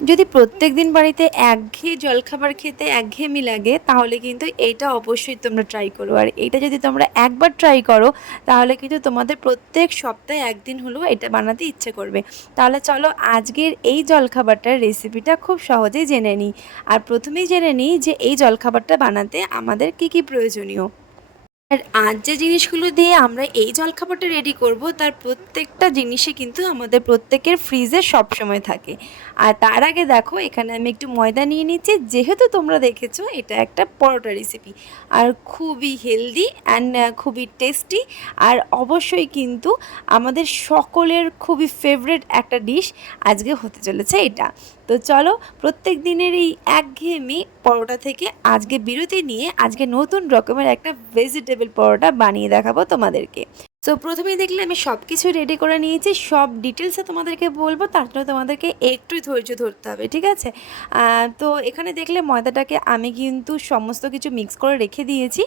যদি প্রত্যেকদিন বাড়িতে একঘেয়ে জলখাবার খেতে একঘেয়েমি লাগে তাহলে কিন্তু এইটা অবশ্যই তোমরা ট্রাই করো। আর এইটা যদি তোমরা একবার ট্রাই করো তাহলে কিন্তু তোমাদের প্রত্যেক সপ্তাহে একদিন হলেও এটা বানাতে ইচ্ছে করবে। তাহলে চলো আজকের এই জলখাবারটার রেসিপিটা খুব সহজেই জেনে নিই। আর প্রথমেই জেনে নিই যে এই জলখাবারটা বানাতে আমাদের কী কী প্রয়োজনীয়। আর আজ যে জিনিসগুলো দিয়ে আমরা এই জলখাবারটা রেডি করব তার প্রত্যেকটা জিনিসই কিন্তু আমাদের প্রত্যেকের ফ্রিজে সবসময় থাকে। আর তার আগে দেখো এখানে আমি একটু ময়দা নিয়ে নিচ্ছি, যেহেতু তোমরা দেখেছো এটা একটা পরোটা রেসিপি আর খুবই হেলদি অ্যান্ড খুবই টেস্টি। আর অবশ্যই কিন্তু আমাদের সকলের খুবই ফেভারিট একটা ডিশ আজকে হতে চলেছে এটা। তো চলো প্রত্যেক দিনের এই একঘেয়েমি পরোটা থেকে আজকে বিরতি নিয়ে আজকে নতুন রকমের একটা ভেজিটেবল পরোটা বানিয়ে দেখাবো তোমাদেরকে। সো প্রথমেই দেখলে আমি সব কিছু রেডি করে নিয়েছি, সব ডিটেলসে তোমাদেরকে বলবো, তার জন্য তোমাদেরকে একটুই ধৈর্য ধরতে হবে, ঠিক আছে? তো এখানে দেখলে ময়দাটাকে আমি কিন্তু সমস্ত কিছু মিক্স করে রেখে দিয়েছি।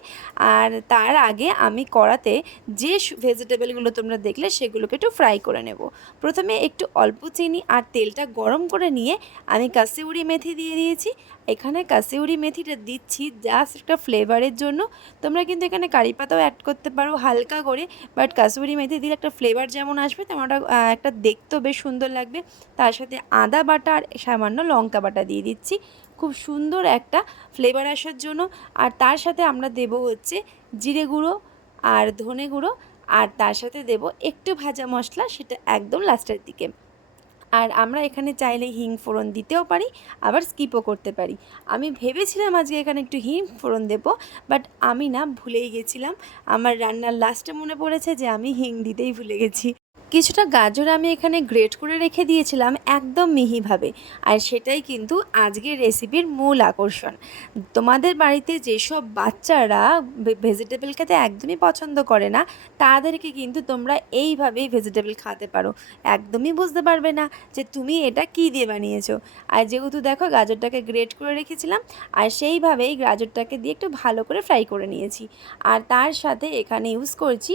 আর তার আগে আমি কড়াতে যে ভেজিটেবলগুলো তোমরা দেখলে সেগুলোকে একটু ফ্রাই করে নেব। প্রথমে একটু অল্প চিনি আর তেলটা গরম করে নিয়ে আমি কাসুরি মেথি দিয়ে দিয়েছি। এখানে কাসুরি মেথিটা দিচ্ছি জাস্ট একটা ফ্লেভারের জন্য। তোমরা কিন্তু এখানে কারি পাতাও অ্যাড করতে পারো হালকা করে, বাট কাসুরি মেথি দিলে একটা ফ্লেভার যেমন আসবে তেমন একটা দেখতেও বেশ সুন্দর লাগবে। তার সাথে আদা বাটা আর সামান্য লঙ্কা বাটা দিয়ে দিচ্ছি খুব সুন্দর একটা ফ্লেভার আসার জন্য। আর তার সাথে আমরা দেব হচ্ছে জিরে গুঁড়ো আর ধনে গুঁড়ো, আর তার সাথে দেব একটু ভাজা মশলা, সেটা একদম লাস্টের দিকে। আর আমরা এখানে চাইলে হিং ফোড়ন দিতেও পারি, আবার স্কিপও করতে পারি। আমি ভেবেছিলাম আজকে এখানে একটু হিং ফোড়ন দেবো, বাট আমি না ভুলেই গেছিলাম। আমার রান্নার লাস্টে মনে পড়েছে যে আমি হিং দিতেই ভুলে গেছি। কিছুটা গাজর আমি এখানে গ্রেট করে রেখে দিয়েছিলাম একদম মিহিভাবে। আর সেটাই কিন্তু আজকের রেসিপির মূল আকর্ষণ। তোমাদের বাড়িতে যেসব বাচ্চারা ভেজিটেবল খেতে একদমই পছন্দ করে না, তাদেরকে কিন্তু তোমরা এইভাবেই ভেজিটেবল খাওয়াতে পারো। একদমই বুঝতে পারবে না যে তুমি এটা কী দিয়ে বানিয়েছো। আর যেহেতু দেখো গাজরটাকে গ্রেট করে রেখেছিলাম, আর সেইভাবেই গাজরটাকে দিয়ে একটু ভালো করে ফ্রাই করে নিয়েছি। আর তার সাথে এখানে ইউজ করছি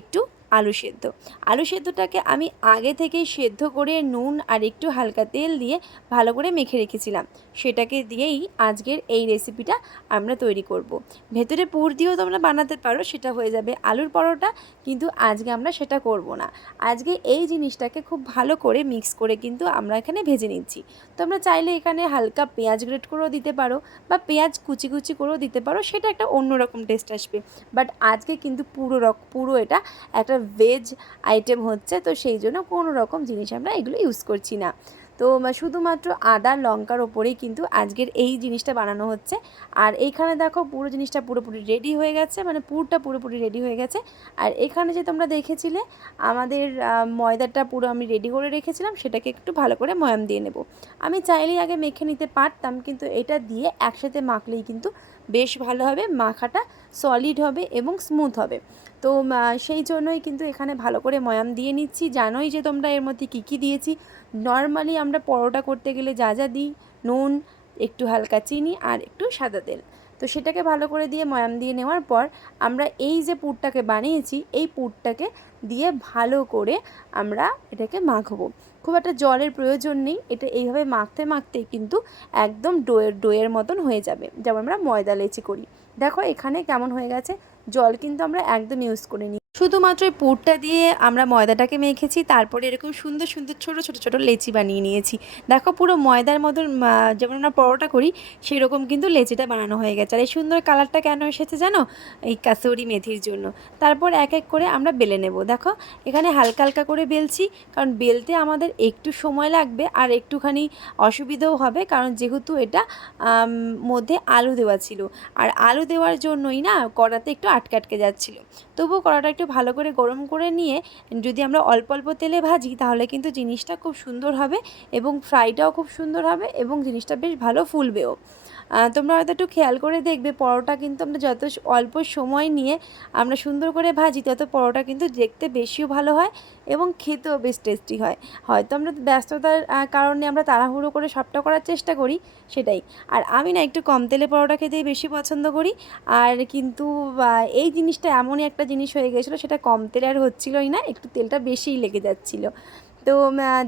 একটু আলু সেদ্ধ। আলু সেদ্ধটাকে আমি আগে থেকেই সেদ্ধ করে নুন আর একটু হালকা তেল দিয়ে ভালো করে মেখে রেখেছিলাম। সেটাকে দিয়েই আজকের এই রেসিপিটা আমরা তৈরি করব। ভেতরে পুর দিয়েও তোমরা বানাতে পারো, সেটা হয়ে যাবে আলুর পরোটা, কিন্তু আজকে আমরা সেটা করব না। আজকে এই জিনিসটাকে খুব ভালো করে মিক্স করে কিন্তু আমরা এখানে ভেজে নিচ্ছি। তোমরা চাইলে এখানে হালকা পেঁয়াজ গ্রেট করেও দিতে পারো বা পেঁয়াজ কুচি কুচি করেও দিতে পারো, সেটা একটা অন্যরকম টেস্ট আসবে। বাট আজকে কিন্তু পুরো এটা একটা ভেজ আইটেম হচ্ছে, তো সেই জন্য কোনো রকম জিনিস আমরা এগুলো ইউজ করছি না। তো শুধুমাত্র আদা লঙ্কার ওপরেই কিন্তু আজকের এই জিনিসটা বানানো হচ্ছে। আর এইখানে দেখো পুরো জিনিসটা পুরোপুরি রেডি হয়ে গেছে, মানে পুরটা পুরোপুরি রেডি হয়ে গেছে। আর এখানে যে তোমরা দেখেছিলে আমাদের ময়দাটা পুরো আমি রেডি করে রেখেছিলাম, সেটাকে একটু ভালো করে ময়াম দিয়ে নেব। আমি চাইলেই আগে মেখে নিতে পারতাম, কিন্তু এটা দিয়ে একসাথে মাখলেই কিন্তু বেশ ভালো হবে, মাখাটা সলিড হবে এবং স্মুথ হবে। তো সেই জন্যই কিন্তু এখানে ভালো করে ময়াম দিয়ে নিচ্ছি। জানোই যে তোমরা এর মধ্যে কী কী দিয়েছি। নর্মালি আমরা পরোটা করতে গেলে যা যা দিই, নুন, একটু হালকা চিনি আর একটু সাদা তেল। তো সেটাকে ভালো করে দিয়ে ময়াম দিয়ে নেওয়ার পর আমরা এই যে পুরটাকে বানিয়েছি এই পুরটাকে দিয়ে ভালো করে আমরা এটাকে মাখবো। খুব একটা জলের প্রয়োজন নেই, এটা এইভাবে মাখতে মাখতে কিন্তু একদম ডোয়ের মতন হয়ে যাবে, যেমন আমরা ময়দা লেচি করি। দেখো এখানে কেমন হয়ে গেছে, জল কিন্তু আমরা একদম ইউজ করিনি, শুধুমাত্র এই পুরটা দিয়ে আমরা ময়দাটাকে মেখেছি। তারপরে এরকম সুন্দর সুন্দর ছোটো ছোটো ছোটো লেচি বানিয়ে নিয়েছি। দেখো পুরো ময়দার মতন যেমন আমরা পরোটা করি সেই রকম কিন্তু লেচিটা বানানো হয়ে গেছে। আর এই সুন্দর কালারটা কেন এসেছে জানো? এই কাসুরি মেথির জন্য। তারপর এক এক করে আমরা বেলে নেব। দেখো এখানে হালকা হালকা করে বেলছি, কারণ বেলতে আমাদের একটু সময় লাগবে আর একটুখানি অসুবিধাও হবে, কারণ যেহেতু এটা মধ্যে আলু দেওয়া ছিল। আর আলু দেওয়ার জন্যই না কড়াতে একটু আটকে আটকে যাচ্ছিলো। তবুও কড়াটা একটু ভালো করে গরম করে নিয়ে যদি আমরা অল্প অল্প তেলে ভাজি তাহলে কিন্তু জিনিসটা খুব সুন্দর হবে এবং ফ্রাইটাও খুব সুন্দর হবে এবং জিনিসটা বেশ ভালো ফুলবেও। তোমরা হয়তো একটু খেয়াল করে দেখবে পরোটা কিন্তু আমরা যত অল্প সময় নিয়ে আমরা সুন্দর করে ভাজি তত পরোটা কিন্তু দেখতে বেশিও ভালো হয় এবং খেতেও বেশ টেস্টি হয়। হয়তো আমরা ব্যস্ততার কারণে আমরা তাড়াহুড়ো করে সবটা করার চেষ্টা করি, সেটাই। আর আমি না একটু কম তেলে পরোটা খেতেই বেশি পছন্দ করি। আর কিন্তু এই জিনিসটা এমনই একটা জিনিস হয়ে গেছিলো, সেটা কম তেলে আর হচ্ছিলোই না, একটু তেলটা বেশিই লেগে যাচ্ছিলো। তো তো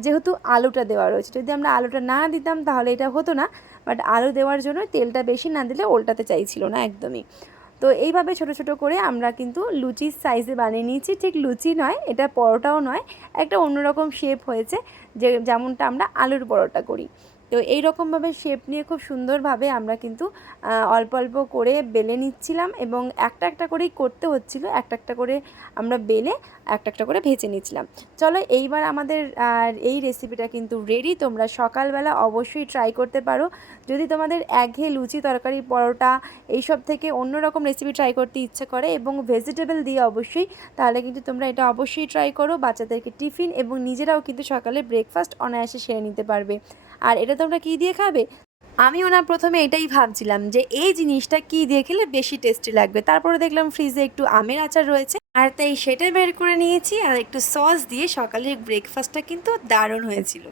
যেহেতু আলুটা দেওয়া রয়েছে, যদি আমরা আলুটা না দিতাম তাহলে এটা হতো না, বাট আলু দেওয়ার জন্য তেলটা বেশি না দিলে ওল্টাতে চাইছিল না একদমই। তো এইভাবে ছোট ছোট করে আমরা কিন্তু লুচির সাইজে বানিয়ে নিয়েছি। ঠিক লুচি নয়, এটা পরোটাও নয়, একটা অন্যরকম শেপ হয়েছে, যেমনটা আমরা আলুর পরোটা করি। তো এই রকমভাবে শেপ নিয়ে খুব সুন্দরভাবে আমরা কিন্তু অল্প অল্প করে বেলে নিচ্ছিলাম, এবং একটা একটা করেই করতে হচ্ছিলো, একটা একটা করে আমরা বেলে একটা একটা করে ভেজে নিচ্ছিলাম। চলো এইবার আমাদের এই রেসিপিটা কিন্তু রেডি। তোমরা সকালবেলা অবশ্যই ট্রাই করতে পারো। যদি তোমাদের একঘেয়ে লুচি, তরকারি, পরোটা এইসব থেকে অন্য রকম রেসিপি ট্রাই করতে ইচ্ছে করে, এবং ভেজিটেবল দিয়ে অবশ্যই, তাহলে কিন্তু তোমরা এটা অবশ্যই ট্রাই করো। বাচ্চাদেরকে টিফিন এবং নিজেরাও কিন্তু সকালে ব্রেকফাস্ট অনায়াসে সেরে নিতে পারবে। আর এটা তোমরা কী দিয়ে খাবে? আমিও না প্রথমে এটাই ভাবছিলাম যে এই জিনিসটা কী দিয়ে খেলে বেশি টেস্টি লাগবে, তারপরে দেখলাম ফ্রিজে একটু আমের আচার রয়েছে, আর তাই সেটা বের করে নিয়েছি, আর একটু সস দিয়ে সকালের ব্রেকফাস্টটা কিন্তু দারুণ হয়েছিল।